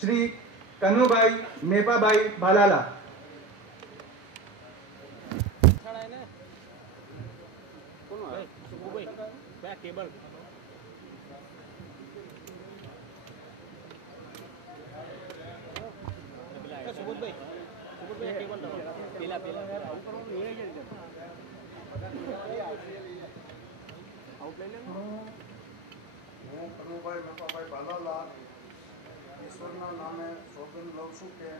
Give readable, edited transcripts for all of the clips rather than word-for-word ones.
श्री कनुभाई मेपाभाई भालाला। હું કનુભાઈ મેપાભાઈ ભાલાલા ઈશ્વરના નામે સોગંદ લઉં છું કે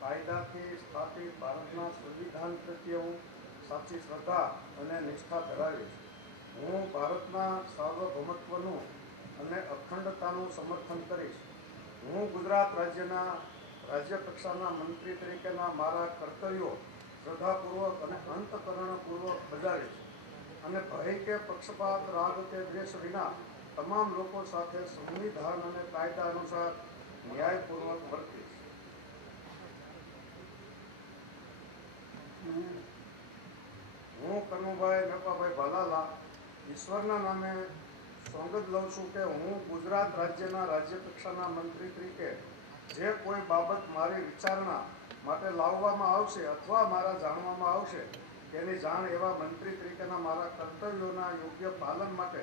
કાયદાથી સ્થાપિત ભારતના સંવિધાન પ્રત્યે હું સાચી શ્રદ્ધા અને નિષ્ઠા ધરાવીશ। હું ભારતના સાર્વભૌમત્વનું અને અખંડતાનું સમર્થન કરીશ। હું ગુજરાત રાજ્યના રાજ્ય કક્ષાના મંત્રી તરીકેના મારા કર્તવ્યો શ્રદ્ધાપૂર્વક અને અંતઃકરણપૂર્વક બજાવીશ અને ભય કે પક્ષપાત રાગ કે દ્વેષ વિના તમામ લોકો સાથે સંવિધાન અને કાયદા અનુસાર ન્યાયપૂર્વક વર્તીશ। હું કનુભાઈ મેપાભાઈ ભાલાલા ઈશ્વરના નામે સોગંદ લઉં છું કે હું ગુજરાત રાજ્યના રાજ્ય કક્ષાના મંત્રી તરીકે જે કોઈ બાબત મારી વિચારણા માટે લાવવામાં આવશે અથવા મારા જાણવામાં આવશે તેની જાણ એવા મંત્રી તરીકેના મારા કર્તવ્યોના યોગ્ય પાલન માટે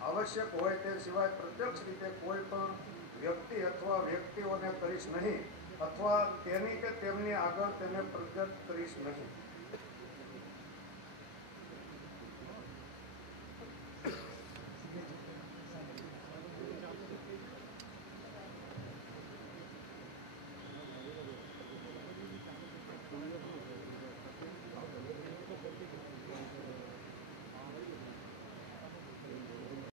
આવશ્યક હોય તે સિવાય પ્રત્યક્ષ રીતે કોઈ પણ વ્યક્તિ અથવા વ્યક્તિઓને કરીશ નહીં અથવા તેની કે તેમની આગળ તેને પ્રગટ કરીશ નહીં।